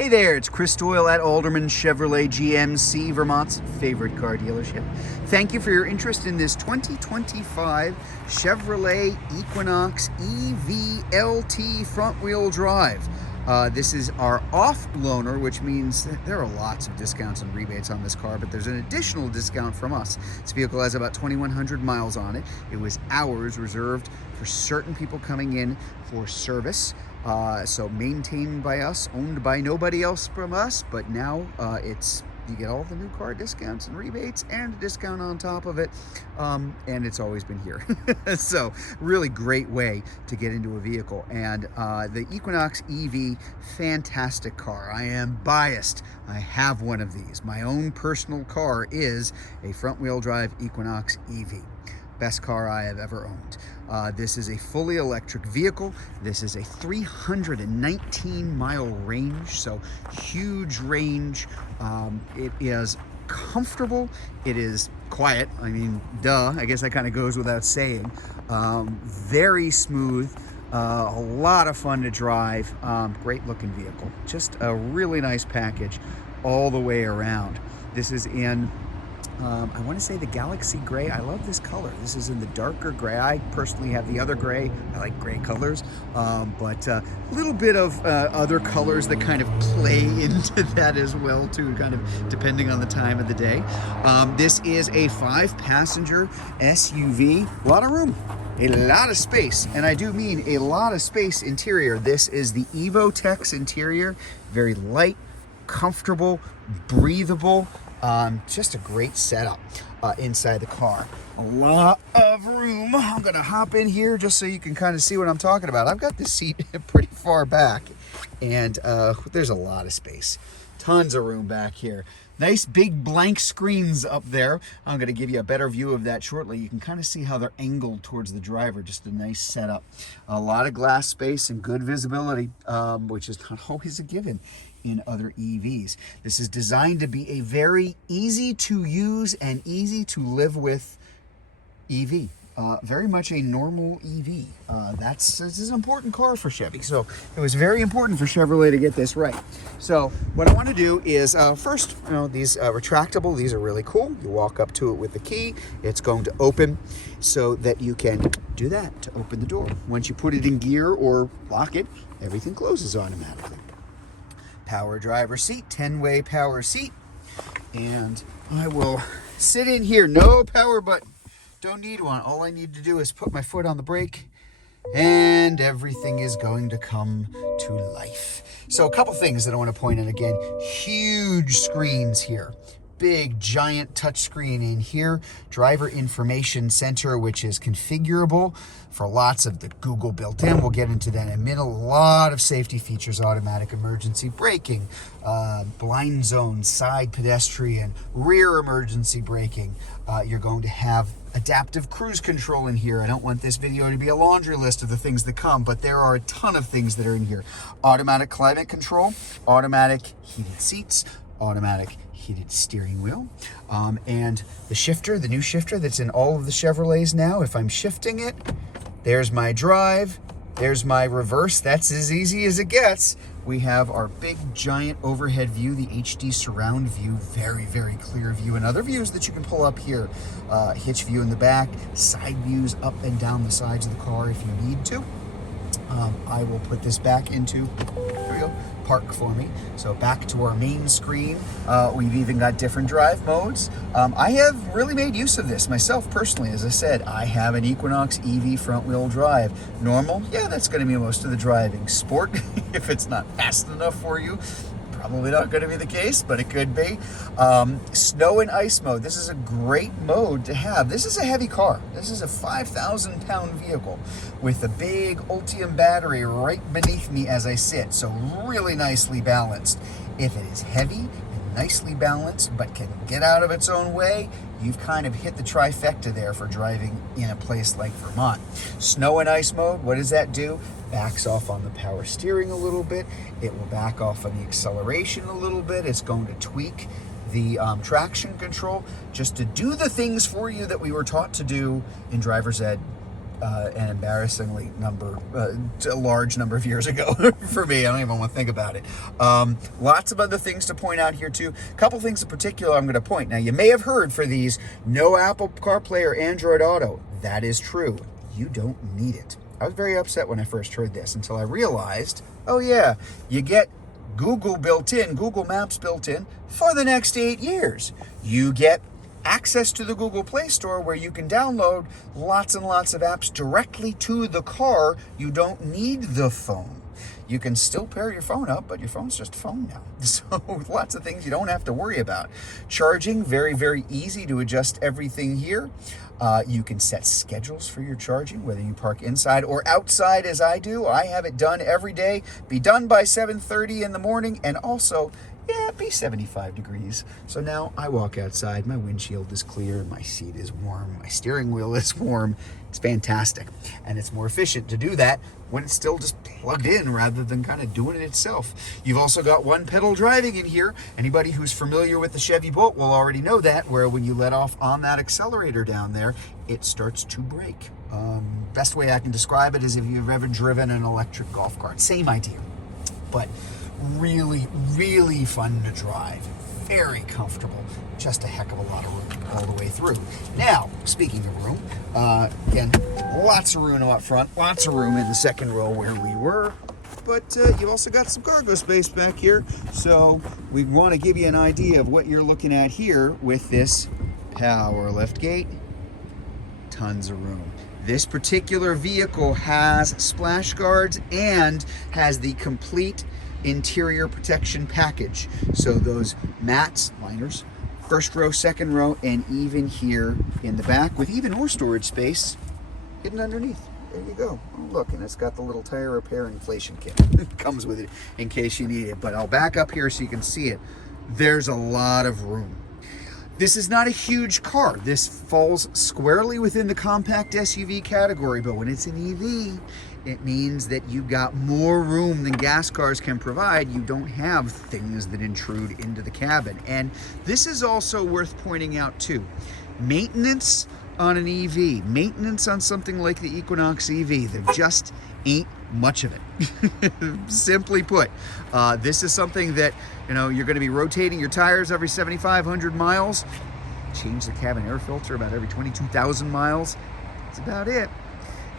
Hey there, it's Chris Doyle at Alderman Chevrolet GMC, Vermont's favorite car dealership. Thank you for your interest in this 2025 Chevrolet Equinox EV LT front-wheel drive. This is our off-loaner, which means there are lots of discounts and rebates on this car, but there's an additional discount from us. This vehicle has about 2,100 miles on it. It was ours, reserved for certain people coming in for service. So maintained by us, owned by nobody else from us, but now you get all the new car discounts and rebates and a discount on top of it, and it's always been here. So really great way to get into a vehicle. And the Equinox EV, fantastic car. I am biased. I have one of these. My own personal car is a front-wheel drive Equinox EV. Best car I have ever owned. This is a fully electric vehicle. This is a 319 mile range, so huge range. It is comfortable. It is quiet. I mean, duh, I guess that kind of goes without saying. Very smooth, a lot of fun to drive. Great looking vehicle. Just a really nice package all the way around. This is in I want to say the Galaxy Gray. I love this color. This is in the darker gray. I personally have the other gray. I like gray colors, but a little bit of other colors that kind of play into that as well too, kind of depending on the time of the day. This is a 5-passenger SUV. A lot of room, a lot of space, and I do mean a lot of space interior. This is the EvoTex interior. Very light, comfortable, breathable. Just a great setup inside the car. A lot of room. I'm gonna hop in here just so you can kind of see what I'm talking about. I've got this seat pretty far back, and there's a lot of space. Tons of room back here. Nice big blank screens up there. I'm gonna give you a better view of that shortly. You can kind of see how they're angled towards the driver. Just a nice setup. A lot of glass space and good visibility, which is not always a given in other EVs. This is designed to be a very easy to use and easy to live with EV. Very much a normal EV. This is an important car for Chevy, so it was very important for Chevrolet to get this right. So what I want to do is first, these retractable, these are really cool. You walk up to it with the key, it's going to open so that you can do that to open the door. Once you put it in gear or lock it, everything closes automatically. Power driver seat, 10-way power seat, and I will sit in here. No power button, don't need one. All I need to do is put my foot on the brake and everything is going to come to life. So a couple things that I want to point out again. Huge screens here. Big giant touch screen in here. Driver information center, which is configurable for lots of the Google built in. We'll get into that in a minute. A lot of safety features: automatic emergency braking, blind zone, side pedestrian, rear emergency braking. You're going to have adaptive cruise control in here. I don't want this video to be a laundry list of the things that come, but there are a ton of things that are in here. Automatic climate control, automatic heated seats, automatic heated steering wheel, and the shifter, the new shifter that's in all of the Chevrolets now. If I'm shifting it, there's my drive, there's my reverse. That's as easy as it gets. We have our big giant overhead view, the HD surround view, very, very clear view, and other views that you can pull up here. Hitch view in the back, side views up and down the sides of the car if you need to. I will put this back into, there we go, park for me. So back to our main screen. We've even got different drive modes. I have really made use of this myself personally. As I said, I have an Equinox EV front wheel drive. Normal, yeah, that's gonna be most of the driving. Sport, if it's not fast enough for you, probably not going to be the case, but it could be. Snow and ice mode. This is a great mode to have. This is a heavy car. This is a 5,000-pound vehicle with a big Ultium battery right beneath me as I sit. So really nicely balanced. If it is heavy and nicely balanced, but can get out of its own way, you've kind of hit the trifecta there for driving in a place like Vermont. Snow and ice mode, what does that do? Backs off on the power steering a little bit. It will back off on the acceleration a little bit. It's going to tweak the traction control just to do the things for you that we were taught to do in driver's ed an embarrassingly a large number of years ago for me. I don't even want to think about it. Lots of other things to point out here too. A couple things in particular I'm going to point. Now, you may have heard for these, no Apple CarPlay or Android Auto. That is true. You don't need it. I was very upset when I first heard this until I realized, oh yeah, you get Google built in, Google Maps built in for the next 8 years. You get access to the Google Play Store where you can download lots and lots of apps directly to the car. You don't need the phone. You can still pair your phone up, but your phone's just a phone now. So lots of things you don't have to worry about. Charging, very, very easy to adjust everything here. You can set schedules for your charging, whether you park inside or outside as I do. I have it done every day. Be done by 7:30 in the morning, and also, yeah, be 75 degrees. So now I walk outside, my windshield is clear, my seat is warm, my steering wheel is warm. It's fantastic. And it's more efficient to do that when it's still just plugged in rather than kind of doing it itself. You've also got one pedal driving in here. Anybody who's familiar with the Chevy Bolt will already know that, where when you let off on that accelerator down there, it starts to brake. Best way I can describe it is if you've ever driven an electric golf cart. Same idea, but really, really fun to drive. Very comfortable. Just a heck of a lot of room all the way through. Now, speaking of room, again, lots of room up front, lots of room in the second row where we were, but you've also got some cargo space back here. So we want to give you an idea of what you're looking at here with this power lift gate. Tons of room. This particular vehicle has splash guards and has the complete interior protection package. So those mats, liners, first row, second row, and even here in the back with even more storage space hidden underneath. There you go. Oh, look, and it's got the little tire repair inflation kit. It comes with it in case you need it. But I'll back up here so you can see it. There's a lot of room. This is not a huge car. This falls squarely within the compact SUV category, but when it's an EV, it means that you've got more room than gas cars can provide. You don't have things that intrude into the cabin. And this is also worth pointing out too. Maintenance on an EV, maintenance on something like the Equinox EV, there just ain't much of it. Simply put, this is something that, you know, you're going to be rotating your tires every 7,500 miles, change the cabin air filter about every 22,000 miles. That's about it.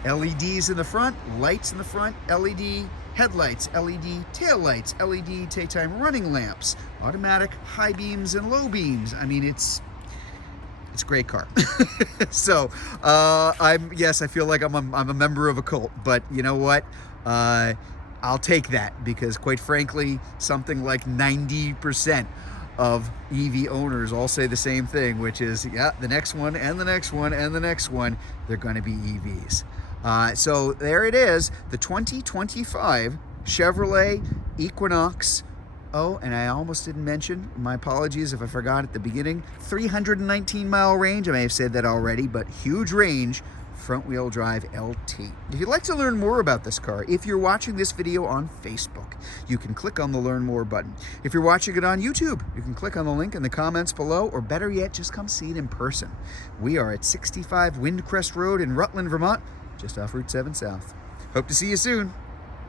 LEDs in the front, lights in the front, LED headlights, LED taillights, LED daytime running lamps, automatic high beams and low beams. I mean, it's a great car. So I feel like I'm a member of a cult, but you know what? I'll take that, because quite frankly, something like 90% of EV owners all say the same thing, which is, yeah, the next one and the next one and the next one, they're going to be EVs. So there it is, the 2025 Chevrolet Equinox. Oh, and I almost didn't mention, my apologies if I forgot at the beginning, 319 mile range. I may have said that already, but huge range, front wheel drive LT. If you'd like to learn more about this car, if you're watching this video on Facebook, you can click on the Learn More button. If you're watching it on YouTube, you can click on the link in the comments below, or better yet, just come see it in person. We are at 65 Windcrest Road in Rutland, Vermont, just off Route 7 South. Hope to see you soon.